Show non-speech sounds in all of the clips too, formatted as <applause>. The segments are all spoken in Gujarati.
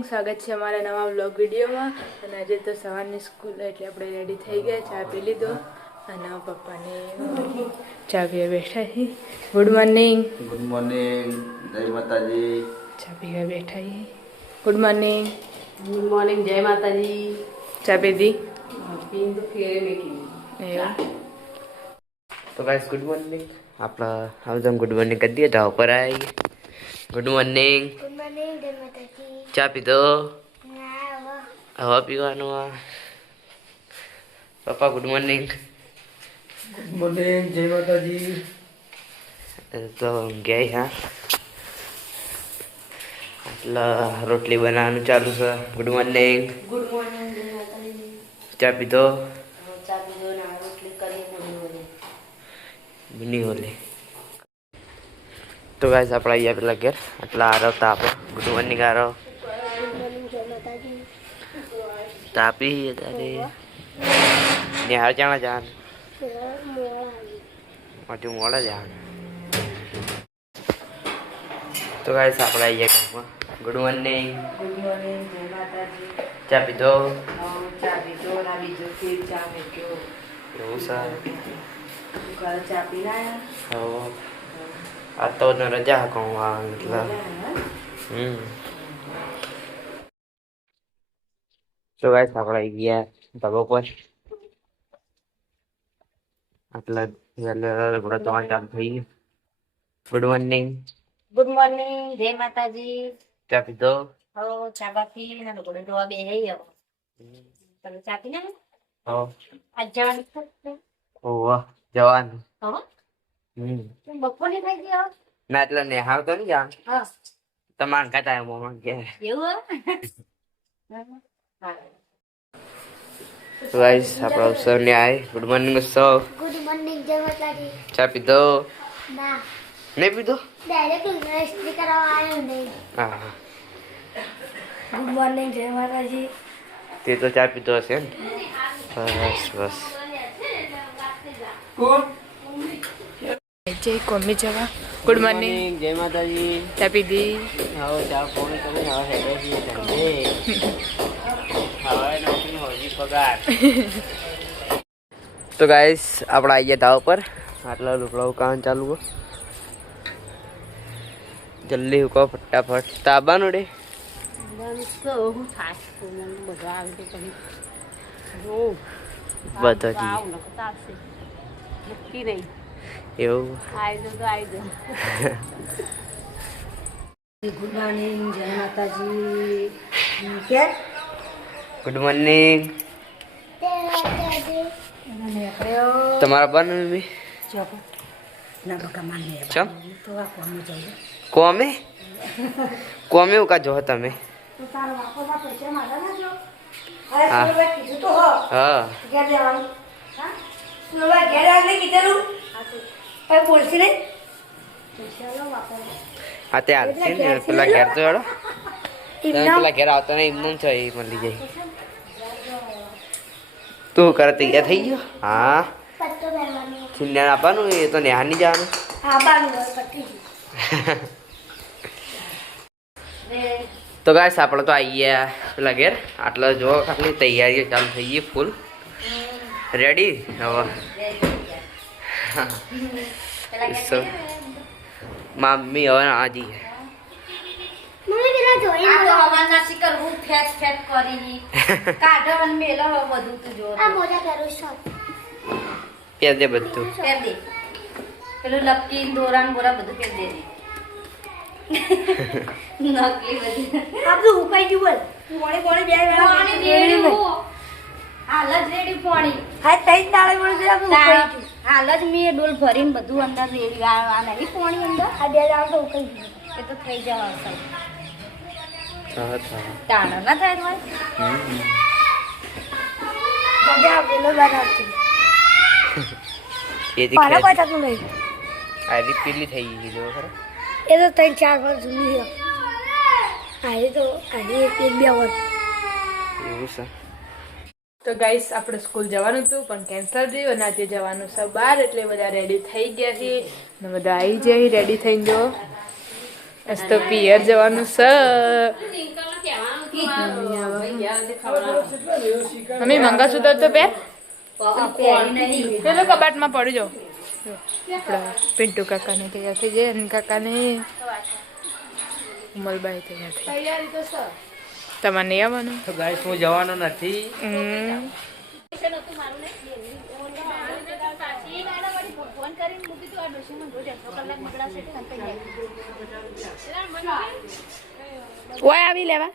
મોર્નિંગ સ્વાગત છે અમારા નવા બ્લોગ વિડીયોમાં. અને આજે તો સવારની સ્કૂલ એટલે આપણે રેડી થઈ ગયા ચા પી લીધો. અને પપ્પાને ચા પીવા બેઠા છીએ. ગુડ મોર્નિંગ ગુડ મોર્નિંગ જય માતાજી. ચા પીવા બેઠા છીએ. ગુડ મોર્નિંગ ગુડ મોર્નિંગ જય માતાજી. ચા પીધી? તો ફેરે મેકી એવું? તો ગાઈસ ગુડ મોર્નિંગ આપણા આવજો ગુડ મોર્નિંગ કરી દઈએ તો ઉપર આવી ગુડ મોર્નિંગ ગુડ મોર્નિંગ જય માતાજી. ચા પીધો? હવા પીવાનું આ. પપ્પા ગુડ મોર્નિંગ ગુડ મોર્નિંગ જય માતાજી. તો ગયા હા. એટલે રોટલી બનાવવાનું ચાલુ છે. ગુડ મોર્નિંગ ગુડ મોર્નિંગ ચા પીધો? ચા પીધો ને રોટલી કરી બની ઓલી તો ગાઈસ આપણે અહીંયા પેલા ઘેર આટલા આરવ તાપ ગુડ મોર્નિંગ આરવ જય માતાજી તાપી તારે નિહાળ જાણા જાન પાછું મોડા જાન તો ગાઈસ આપણે અહીંયા ઘરમાં. ગુડ મોર્નિંગ ગુડ મોર્નિંગ જય માતાજી. ચા પીધો? હું ચા પીધો ના બીજો ફેર ચા મૂક્યો. એવું છે? ઘર ચા પી લાયા હવે. આ તો રજા કહું આ મતલબ હમ. તો ગાઈસ આપણે આવી ગયા ધબો પર. આટલા વહેલા ઘોડા ત્રણ ચાલુ થઈ ગયું. ગુડ મોર્નિંગ ગુડ મોર્નિંગ જય માતાજી. ચા પીધો? હો ચા બાકી ના લોકો ડોવા બે હે આવો તમે ચા પી ના? હો. આજ જવાનું છે? વાહ જવાનું. હો? હમ. બપોરની થઈ ગયો? ના એટલે નેહાળ તો નહીં જાણ હા. તમારે કાતા કે એવું ગાઈસ આપણો ઉત્સવ ને આય good morning Utsav good morning જય માતાજી ચા પીધો ના નહીં પીધો ડાયરેક્ટ ઇન્ડસ્ટ્રી કરવા આવ્યો નહીં હા ગુડ મોર્નિંગ જય માતાજી તે તો ચા પીધો હશે ને બસ બસ જય કોમી જવા ગુડ મોર્નિંગ જય માતાજી ચા પીધી હવે ચા ફોન કરી હવે હેડે છીએ ધંધે હવે નથી હોજી પગાર. <laughs> તો ગાઈસ આપણે આવી ગયા ધાવ પર. આટલા લુકડાઓ કામ ચાલુ હો? જલ્દી હુકો ફટાફટ. તાબાનું રે. બધું એવું. <laughs> ગુડ મોર્નિંગ જય માતાજી. Good morning. જય માતાજી તમારા બન મમ્મી ચમ? કોમ? કોમે એવું કા જો તમે હા. હો હા. હા. હા, તે હાલશે ને, પેલા ઘેર તો પેલા ઘેર આવતા ને એમનું એ મળી જાય. તું કરે તૈયાર થઈ ગયો? હા. પત્તો આપવાનું એ તો નેહાર નહીં જવાનું. તો ગાઈસ આપણે તો આવી ગયા પેલા ઘેર. આટલા જો આટલી તૈયારીઓ ચાલુ થઈ ગઈ ફૂલ રેડી હવે. મમ્મી <laughs> હવે. આ પેલા જોઈ આ તો હવાના શિકર હું ફેટ ફેટ કરી કાઢો અને મેલો હવે બધું તું જો આ મોજા કરું છું પહેર દે બધું. પહેર દે. પેલું લપકી દોરાન બોરા બધું પહેર દે. <laughs> નકલી બધું. આ બધું ઉપાઈ ગયું બોલ. મોડે મોડે બે પાણી રેડી હાલ જ રેડી પાણી. હા તઈ તાળે બોલ છે આ ઉપાઈ ગયું. હાલ જ મેં ડોલ ભરીને બધું અંદર રેડી. આ આ નહીં પોણી અંદર. આ બે દાળ તો ઉકાઈ ગયું. એ તો થઈ જવા અસલ ના થાય તમારે મજા પેલો બનાવતી પેલી થઈ ગઈ જો ખરા. એ તો ત્રણ ચાર વાર જૂની છે આજે તો આજે એક એક બે વાર. એવું છે. તો ગાઈસ આપણે સ્કૂલ જવાનું હતું પણ કેન્સલ થયું અને આજે જવાનું છે બહાર એટલે બધા રેડી થઈ ગયા છે. બધા આવી જાય રેડી થઈને જો આજ તો પિયર જવાનું છે. મમ્મી મંગળસૂત્ર તો પહેર. પેલો કબાટમાં પડી જાઓ. આપણા પિન્ટુ કાકાને તૈયાર થઈ જાય અને કાકાને ઉમલબાઈ તૈયાર થઈ તમારે નહીં આવવાનું? તો ગાઈસ હું જવાનો નથી. હમ. ઓય આવી લેવા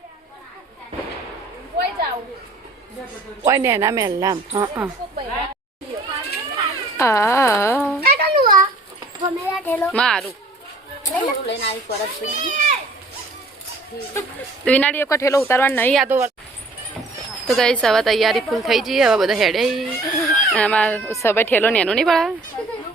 ઓય ને એના મેલામ હા હા મારું વિનાડી એક ઠેલો ઉતારવા નહીં યાદો તો ગઈ સવા તૈયારી ફૂલ થઈ જઈ હવે બધા હેડે. આમાં સবে ઠેલો નેનો નહીં પડે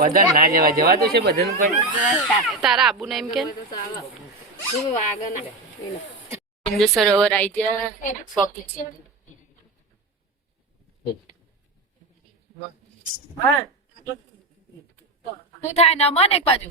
બધા ના જવા જવા તો છે બધાને પણ તારા આબુ ને એમ કે સરોવર આવી ગયા. તું શું થાય? ના મન એક બાજુ.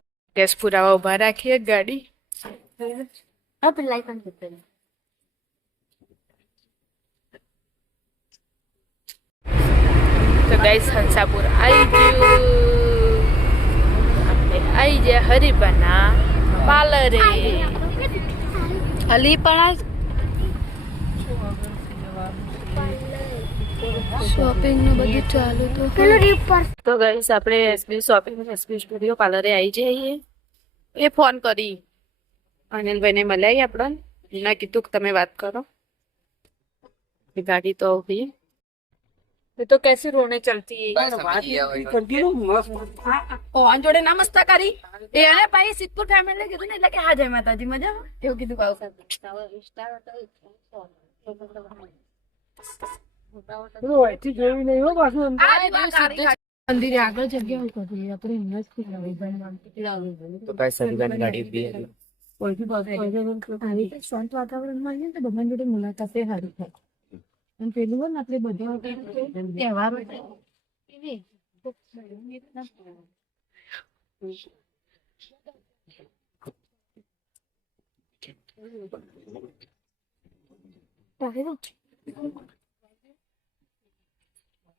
ગેસ પુરાવા ઊભા રાખીએ ગાડી. તો ગાઈસ હંસાપુર આવી ગયું. આપણે આવી ગયા હરિબાના પાર્લરે. હલી પણ શોપિંગ નું બધું ચાલુ તો તો ગઈસ આપણે એસબી શોપિંગ એસબી સ્ટુડિયો પાર્લરે આવી જઈએ એ ફોન કરી અનિલભાઈને મળ્યા આપણને એના કીધું કે તમે વાત કરો એ ગાડી તો ઉભી ये तो कैसे रोने चलती है ઓન જોડે ના મસ્તા કરી એને ભાઈ સિદ્ધપુર ફેમિલી કીધું ને એટલે કે હા જય માતાજી મજા એવું કીધું ભાવ મંદિરે આગળ જગ્યા કરી આપણે તો ગાઈસ હરિભાઈની ગાડી ઊભી હતી. આવી રીતે શાંત વાતાવરણમાં આવીએ ને તો ભગવાન જોડે મુલાકાતે સારી થાય. અને પેલું હોય ને આપણે બધા તહેવારો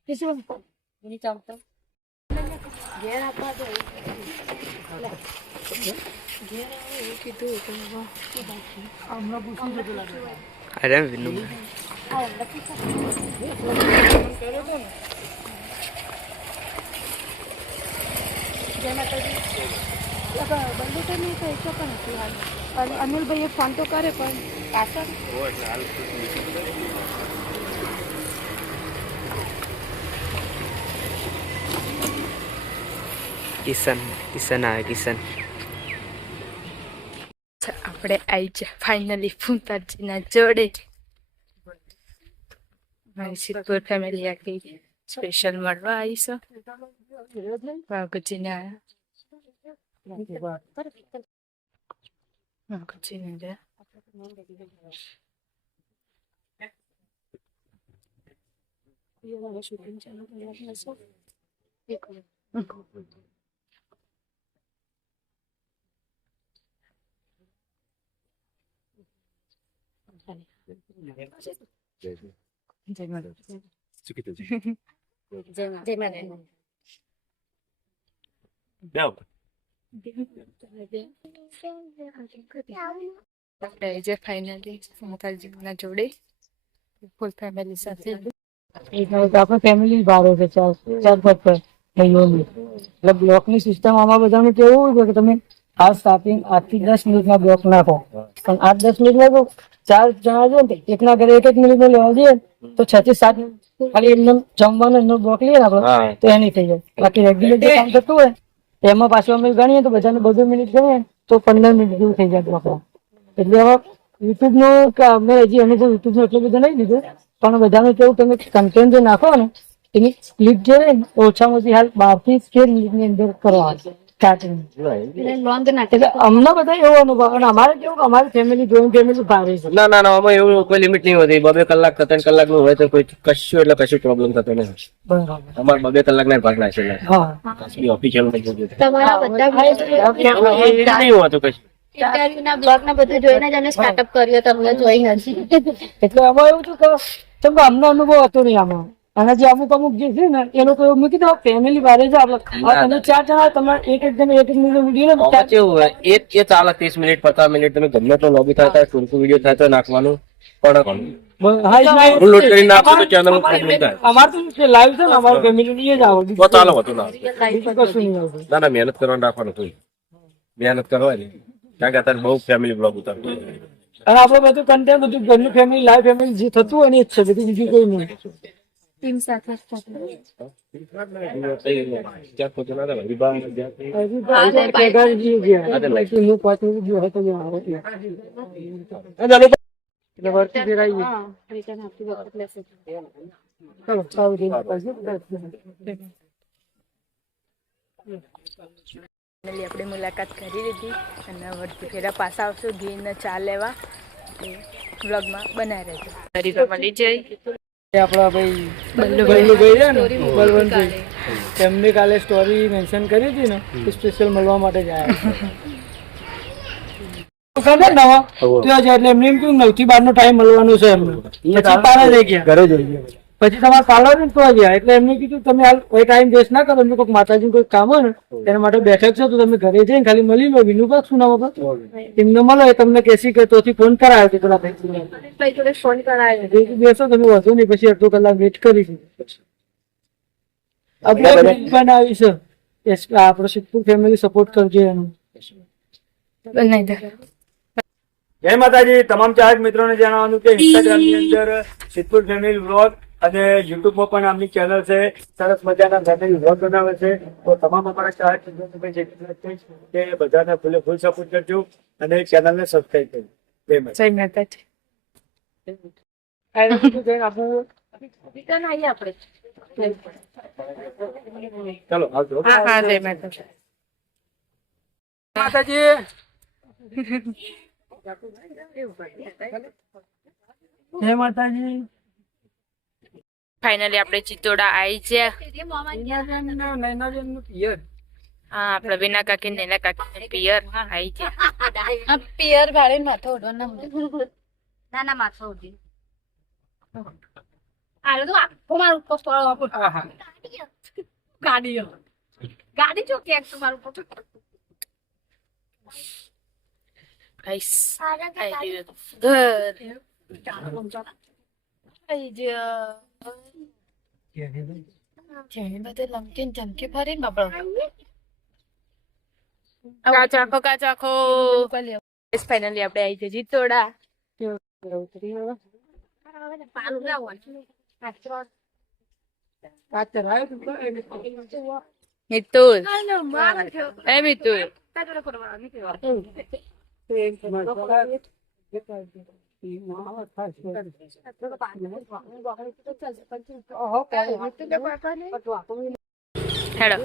એવી અરે વિનુ અનિલભાઈ ફોન તો કરે પણ પાછળ કિશન કિશન આવે, કિશન. આપણે આવી ગયા ફાઇનલી ફૂંતાજીના જોડે. મારી સિદ્ધપુર ફેમિલી આખી સ્પેશિયલ મળવા આવીશું? વાઘજીને વાઘજીને જય માતા જય માતા આપણે જે ફાઇનલી માતાજીના જોડે ફૂલ ફેમિલી સાથે આપણે ફેમિલી. ભારે છે ચાર ચાર પાંચ ભાઈઓની બ્લોકની સિસ્ટમ આમાં બધાને કેવું હોય કે તમે આ સ્ટાફિંગ આજથી દસ મિનિટના બ્લોક નાખો. પણ આઠ દસ મિનિટ નાખો ચાર જણા જોઈએ ને એકના ઘરે એક એક મિનિટ લેવા જઈએ તો છ થી સાત ખાલી એમને જમવાનો એમનો બ્લોક લઈએ ને આપણે તો એની થઈ જાય. બાકી રેગ્યુલર જે કામ થતું હોય એમાં પાછું અમે ગણીએ તો બધાને બધું મિનિટ ગણીએ તો પંદર મિનિટ જેવું થઈ જાય બ્લોક એટલે હવે યુટ્યુબનું મેં હજી અનુભવ યુટ્યુબ નો એટલો બધો નહીં લીધો પણ બધાને કેવું તમે કન્ટેન્ટ જે નાખો ને એની ક્લિપ જે ને ઓછામાં ઓછી હાલ બારથી તેર મિનિટની અંદર કરવા સ્ટાર્ટિંગ એટલે અમને બધા એવો અનુભવ અને અમારે કેવું કે અમારી ફેમિલી જોઈન્ટ ફેમિલી ભારે છે? ના ના ના આમાં એવું કોઈ લિમિટ નહીં હોતી. બબે કલાક ત્રણ કલાકનું હોય તો કોઈ કશું એટલે કશું પ્રોબ્લેમ થતો નહીં બરાબર. અમારે બબે કલાક ના ભાગ નાખે હા. ઓફિશિયલ તમારા બધા નહીં હોતું કશું. ઇન્ટરવ્યુ ના બધું જોઈને જ અમે સ્ટાર્ટઅપ કર્યો તમને જોઈ હજી એટલે આમાં એવું છે કે કેમ કે અમને અનુભવ હતો નહીં આમાં. અને જે અમુક અમુક જે છે ને એ લોકો એવું મૂકી દો ફેમિલી વાળે જ આપણે તમે ચાર જણા તમારે એક એક જણ એક એક મિનિટ વીડિયો ને કેવું હોય એ એ ચાલે ત્રીસ મિનિટ પચાસ મિનિટ તમે ગમે તો લોબી થાય તો ટૂંકું વીડિયો થાય તો નાખવાનું. પણ મહેનત કરવાનું રાખવાનું કોઈ. મહેનત કરવાની. કારણ કે અત્યારે બહુ ફેમિલી બ્લોગ ઉતારતો અને આપડે બધું કન્ટેન્ટ બધું ઘરનું ફેમિલી લાઈવ ફેમિલી જે થતું હોય ને એ જ છે બધું બીજું કોઈ નહીં. ટીમ સાથે ક્યાંક પોતે ના થાય. વિભાગ જ્યાં- હજી તો હજી ભેગા જ જઈએ છીએ. પછી હું પાંચ મિનિટ જો હતો જો આવે એટલે. એટલે વળતી ફેરાઈએ. ચાલો, સારું થઈ ગયું. પછી ફાઇનલી આપણે મુલાકાત કરી લીધી અને વળતી ફેરા પાછા આવશું ઘીને ચા લેવા વ્લોગમાં બનાવી રહેજો હરીફા મળી જાય એ આપણા ભાઈ બલ્લુભાઈ છે ને બલવંતભાઈ. એમને કાલે સ્ટોરી મેન્શન કરી હતી ને સ્પેશિયલ મળવા માટે જ આવ્યા નવા? ત્યાં જાય એટલે એમને એમ કેવું નવથી બાર નો ટાઈમ મળવાનો છે એમને. પછી પારા જઈ ગયા. ઘરે જઈ પછી તમારે પાર્લર ને તો ગયા. એટલે એમને કીધું તમે હાલ કોઈ ટાઈમ વેસ્ટ ના કરો. એમને કોઈ માતાજી કોઈ કામ હોય ને તેના માટે બેઠક છે. તો તમે ઘરે જઈને ખાલી મળી લો. વિનુભાઈ શું નામ હતું એમને મળો. એ તમને કેસી કે તોથી ફોન કરાયો છે પેલા ભાઈ ભાઈ જોડે ફોન કરાયો બેસો તમે વધુ નહીં. પછી અડધો કલાક વેટ કરીશું આપણે બનાવી છે. એસ- સિદ્ધપુર ફેમિલી સપોર્ટ કરજો એનું. જય માતાજી. તમામ ચાહક મિત્રોને જણાવવાનું કે ઇન્સ્ટાગ્રામની અંદર સિદ્ધપુર ફેમિલી વ્લોગ અને યુટ્યુબમાં પણ આમની ચેનલ છે. સરસ મજાના ફેમિલી વ્લોગ બનાવે છે. તો તમામ અમારા ચાર જે કે બધાને ફૂલે ફૂલ સપોર્ટ કરજો અને ચેનલને સબસ્ક્રાઈબ કરજો. જય માતા જય માતાજી. ચલો આવજો હા હા જય માતાજી. માતાજી. <laughs> જય માતાજી. ફાઇનલી આપણે ચિત્તોડા આવી છે હા આપણા વિના કાકી નૈના કાકી પિયર આવી છે પિયર ભાડે માથો ઉડવાના ના ના માથો ઉડી. આલો તો આખો મારું ઉપર પડો ગાડી ગાડી જો કે મારું ઉપર ગાઈસ ગયું. ઘર. બધે લમકીન ચમકી ફરી કાચો કાચાખો ફાઇનલી આપણે આવી છે જીતોડા મિતુલ એ મિતુલ હેડો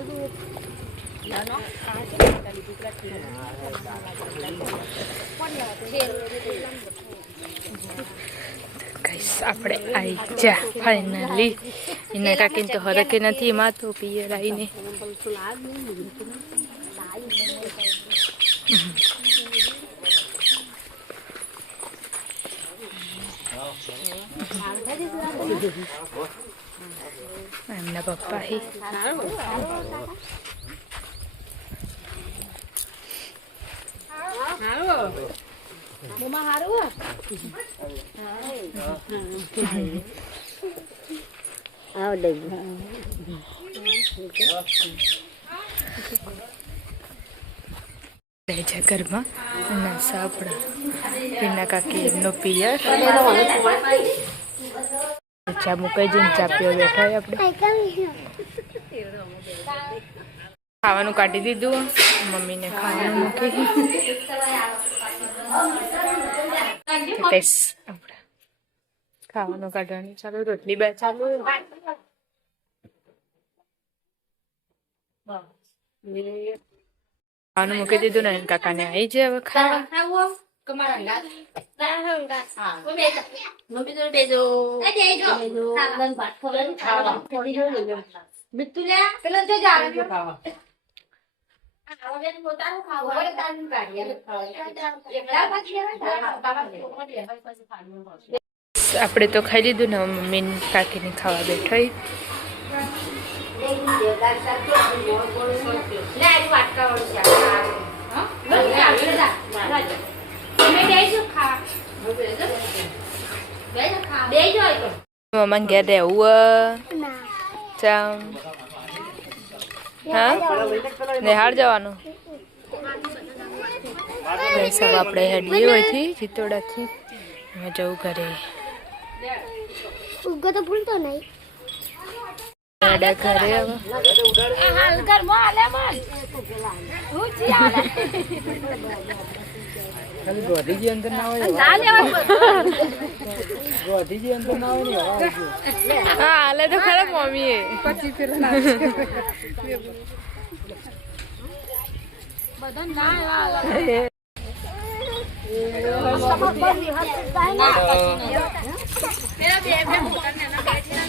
ગાઈસ આપણે આવી જા ફાઇનલી એને કાકીને તો હરકે નથી એમાં તો પિયર આવીને એમના પપ્પા ઘરમાં. અને સાપડા એના કાકી એમનો પિયર. ચા મુકાઈ જઈને ચા બેઠા આપણે. ખાવાનું કાઢી દીધું. મમ્મીને ખાવાનું મૂકી ખાવાનું કાઢવાનું ચાલુ, રોટલી બે ચાલુ ખાવાનું મૂકી દીધું ને કાકાને. આવી જાય હવે ખાવા. આપણે તો ખાઈ લીધું ને મમ્મી કાકીને ખાવા બેઠા મમ્મા ઘેર રહેવું ચામ હા નિહાળ જવાનું હવે આપણે હેડીએ હોયથી ચિત્તોડાથી અમે જવું ઘરે ઉગો તો ભૂલતો નહીં હેડા ઘરે હવે ખાલી ગોધીજી અંદર ના હોય ગોધીજી અંદર ના હોય ને હા હાલે તો ખરા મમ્મી એ ખેંચી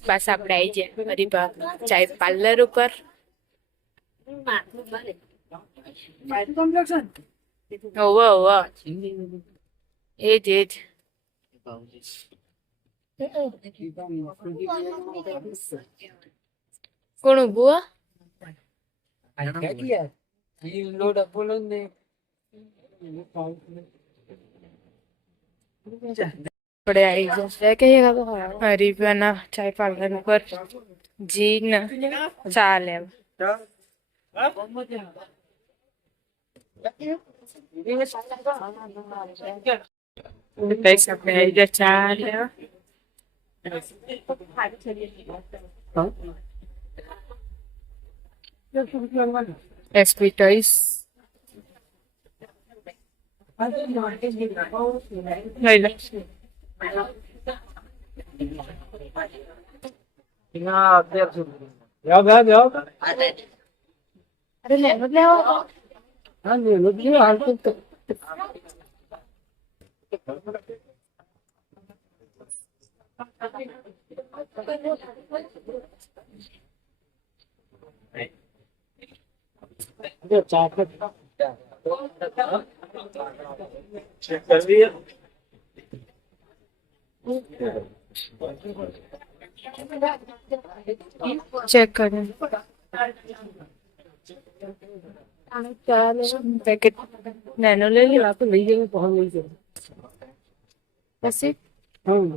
पास આપણે આવી જાય બા ચાય પાર્લર ઉપર ઓવો ઓવો એજ એજ કોણ ઉભું આપણે આવી જાય હરીફાના ચાય પાર્લર ઉપર જીન ચા લેવા કંઈક આપણે આવી જાય ચા લેવા એસપી ટોઈસ લઈ લે જાઓ જાઓ જાઓ હા ને રોટલી હાલ તો. ચેક કરવી ચેક કરે. પેકેટ નાનું લઈ લે આપણે લઈ જઈને પહોંચી છે પછી? હમ.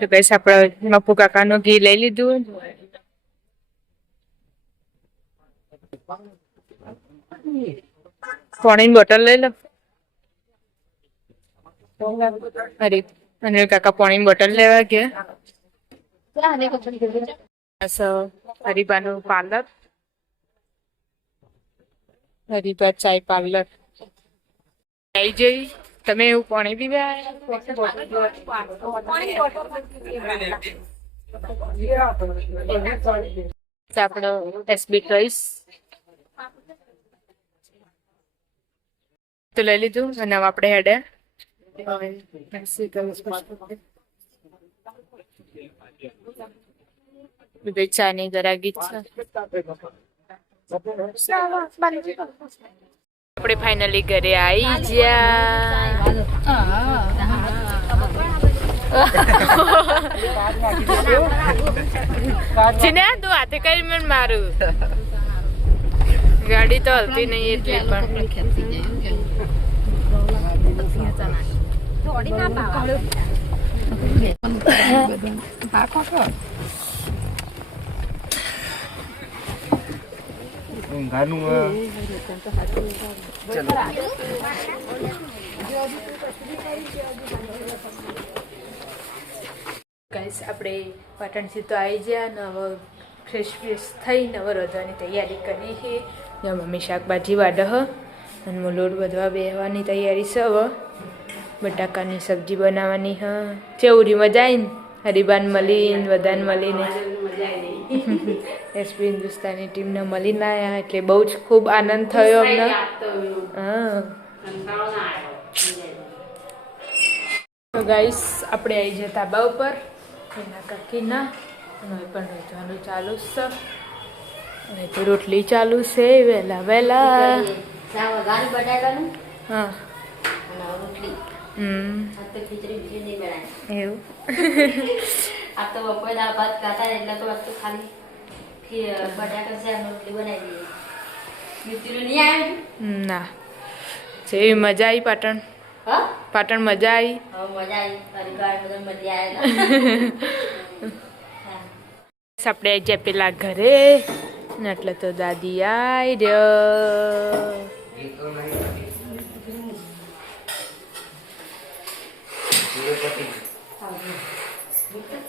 તો કઈશ આપણે મપુ કાકાનું ઘી લઈ લીધું. પાણીની બોટલ લઈ લો. અરે, અનિલ કાકા પાણીની બોટલ લેવા ગયા. હરીબાનું પાર્લર હરીબા ચાય પાર્લર આવી જઈ તમે એવું પાણી પીવા આપણો એસબી ચોઈસ તો લઈ લીધું અને આપણે હેડે. બધે ચાની ગરાગી આપણે ફાઇનલી ઘરે આવી ગયા. ને તું હાથે કરી મને મારું. ગાડી તો હલતી નહીં એટલે પણ. ગાઈસ, આપણે પાટણથી તો આવી ગયા ને હવે ફ્રેશ ફ્રેશ થઈને હવે રોધવાની તૈયારી કરી છે ને મમ્મી શાકભાજી વાઢ હ અને હું લોટ બધવા બેહવાની તૈયારી છે હવે. બટાકાની સબ્જી બનાવવાની હ. ચેવરી મજા આવીને હરીબાન મળીને, બધાને મળીને. <laughs> એસપી હિન્દુસ્તાની ટીમને મળીને આવ્યા એટલે બહુ જ ખૂબ આનંદ થયો અમને. હા. તો ગાઈસ આપણે આવી જતા ધાબા ઉપર. એના કાકીના. અને પણ રહેવાનું ચાલુ છે. અને તો રોટલી ચાલુ છે વહેલા વહેલા હા. રોટલી. એવું. <laughs> આ તો બપોરે દાળ ભાત ખાતા એટલે તો આજ તો ખાલી બટાકા છે રોટલી બનાવી દઈએ નહીં આવ્યું ના? જેવી મજા આવી પાટણ. પાટણ મજા આવી મજા આવી પરિવાર બધા મજા આવેલા આપણે આવી જાય પેલા ઘરે. એટલે તો દાદી આઈ રહ્યો.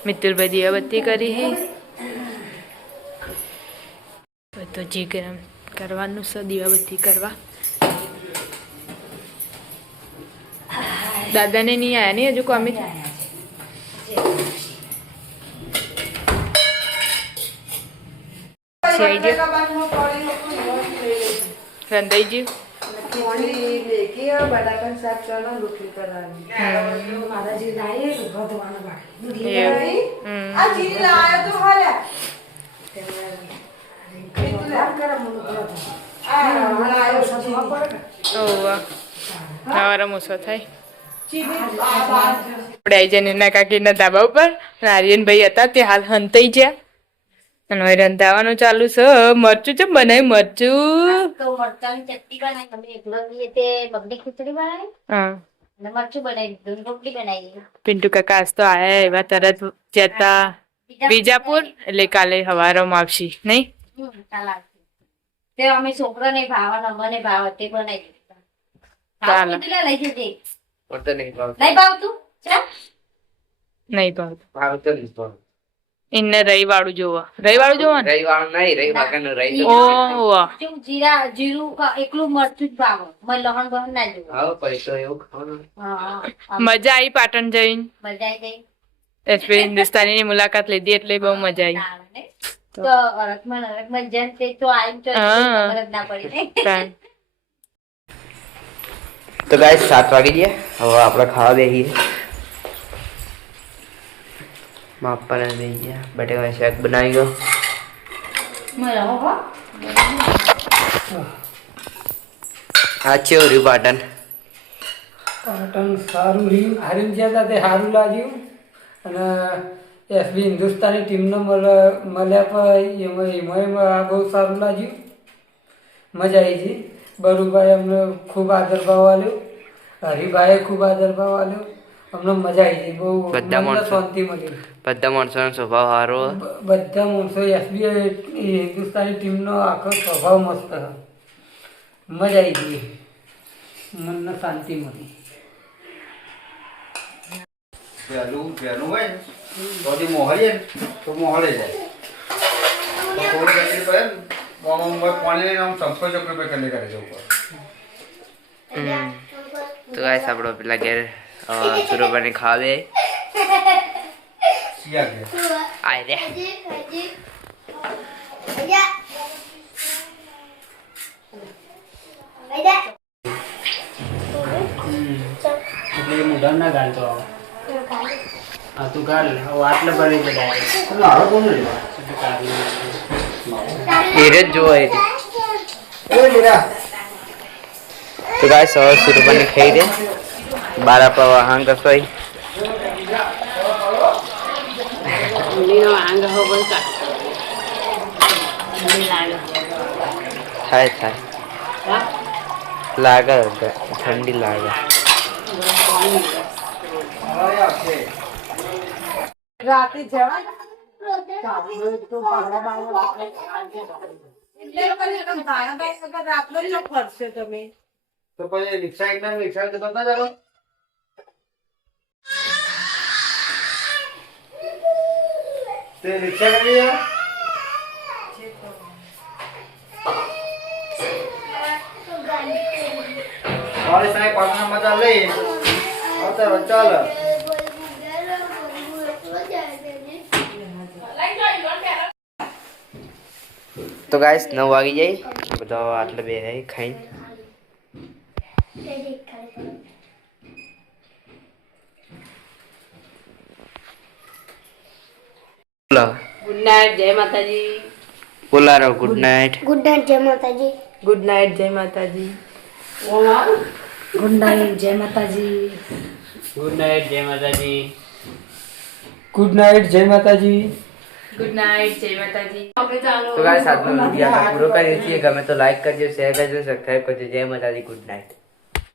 મિત્રભાઈ દીવાબત્તી કરી હી. તો જી ગરમ કરવાનું છે, દીવાબત્તી કરવા. દાદાને નહીં આયા નહીં હજુ કોમી? હમ. ઓવા સવારે મૂસો થાય. આપણે આઈ જઈને કાકીના ધાબા ઉપર. આર્યનભાઈ હતા તે હાલ હંતાઈ ગયા. અને હવે રંધાવાનું ચાલુ છે. મરચું છે બનાવી મરચું? તો મરચાની ચટણી બનાવી અમે એકલો લઈએ તે બગડી ખીચડી બનાવી. હા. ને મરચું બનાવી દીધું રોટલી બનાવી પિન્ટુ કાકા આજ તો આયા એવા તરત જતા બીજાપુર એટલે કાલે હવારોમાં આવશી નહીં? આવશે. તે અમે છોકરાને ભાવ અમને ભાવ તે બનાવી દીધું. ચાલે. કેટલા લઈ જજે? મને નહીં ભાવતું. નહીં ભાવતું? ચા? નહીં ભાવતું. ભાવતું નહીં ભાવતું. એને રઈ વાળું જોવો રઈ વાળું જોવો રહી વાળું નહીં રહી બાકાનું રહી તો જીરા જીરું એકલું મરચું જ ભાવ. મને લહણ બહણ ના જોવું. હા પૈસો એવું ખાવાનું. મજા આવી પાટણ જઈને? મજા આવી ગઈ. એસપી હિન્દુસ્તાનીની મુલાકાત લીધી એટલે બહુ મજા આવી તો અરકમાં ને જેમ તે તો આવીને તો હા. ના પડી ને. તો ગાય સાત વાગી ગયા. હવે આપણે ખાવા બેસીએ. માપવાના બેસી ગયા બટેકાનું શાક બનાવી ગયો. આ ચેવું રહ્યું પાટણ? પાટણ સારું રહ્યું. હારીને ગયા હતા તે સારું લાગ્યું. અને એસબી હિન્દુસ્તાની ટીમનો મળ- મળ્યા પણ એમાં એમાં એમાં બહુ સારું લાગ્યું. મજા આવી ગઈ. બરુભાઈ અમને ખૂબ આદર ભાવ આલ્યો હરિભાઈએ ખૂબ આદર ભાવ આલ્યો અમને મજા આવી ગઈ. બહુ બધા માણસો. શાંતિ મળી. બધા માણસોનો સ્વભાવ સારો બધા માણસો એસબીઆઈ હિન્દુસ્તાની ટીમનો આખો સ્વભાવ મસ્ત મજા આવી ગઈ. મનને શાંતિ મળી. પહેલું પહેલું હોય તો હજી મોહરીએ તો મોહરે જાય. તો કોઈ જલ્દી પડે ને તો આમ આમ પાણી લઈને આમ સંકોચ ચક્ર પે કરે જવું પડે તો તો ગાઈસ આપણો પેલા ઘેર સુરોબાને ખાવે આય રે એટલે મુઢા ના ગાળતો આવો હા તું ગાળ હવે આટલે ભરી દે ડાયરેક્ટ જોવો એ તો ગાઈસ હવે સુરોબાને ખાઈ દે બારા હાંગ લાગે. થાય થાય. લાગે ઠંડી લાગે. ફરશે તમે. તો પછી રિક્ષા એકદમ રિક્ષા જતો ના જાવ તે રિક્ષા કરી મારી સાહેબ પાછળ મજા લઈ આવતા ચાલ તો ગાઈસ નવ વાગી જાય. બધા આટલે બે ખાઈ નાઇટ જય માતાજી બોલારો ગુડ નાઇટ ગુડ નાઇટ જય માતાજી ગુડ નાઇટ જય માતાજી ગુડ નાઇટ જય માતાજી ગુડ નાઇટ જય માતાજી ગુડ નાઇટ જય માતાજી ગુડ નાઇટ જય માતાજી તો ગાઈસ આજનો વીડિયો આપણે પૂરો કરીએ છીએ ગમે તો લાઈક કરજો શેર કરજો સબસ્ક્રાઇબ કરજો જય માતાજી ગુડ નાઇટ